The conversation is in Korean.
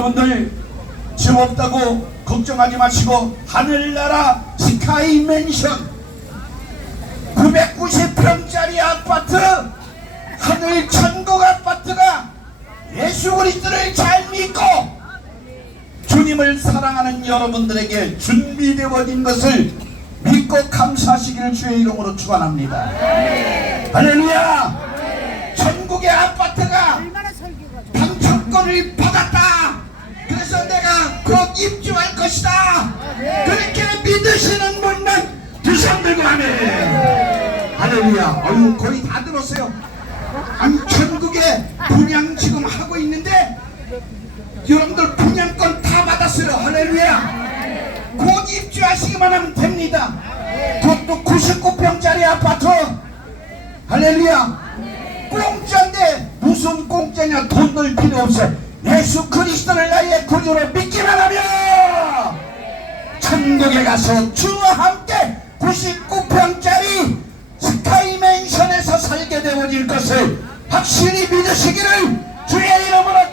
여러분들 집 없다고 걱정하지 마시고 하늘나라 스카이 맨션 990평짜리 아파트 하늘 천국 아파트가 예수 그리스도를 잘 믿고 주님을 사랑하는 여러분들에게 준비되어진 것을 믿고 감사하시기를 주의 이름으로 축원합니다. 할렐루야! 천국의 아파트가. 당첨권을 내가 곧 입주할 것이다. 그렇게 믿으시는 분만 두 손 들고 하네. 할렐루야. 어유 거의 다 들었어요. 천국에 분양 지금 하고 있는데 여러분들 분양권 다 받았어요. 할렐루야. 곧 입주하시기만 하면 됩니다. 그것도 99평짜리 아파트. 할렐루야. 공짜인데 무슨 공짜냐 돈들 필요 없어 예수 그리스도를 나의 구주로 믿기만 하면 천국에 가서 주와 함께 99평짜리 스카이맨션에서 살게 되어질 것을 확실히 믿으시기를 주의 이름으로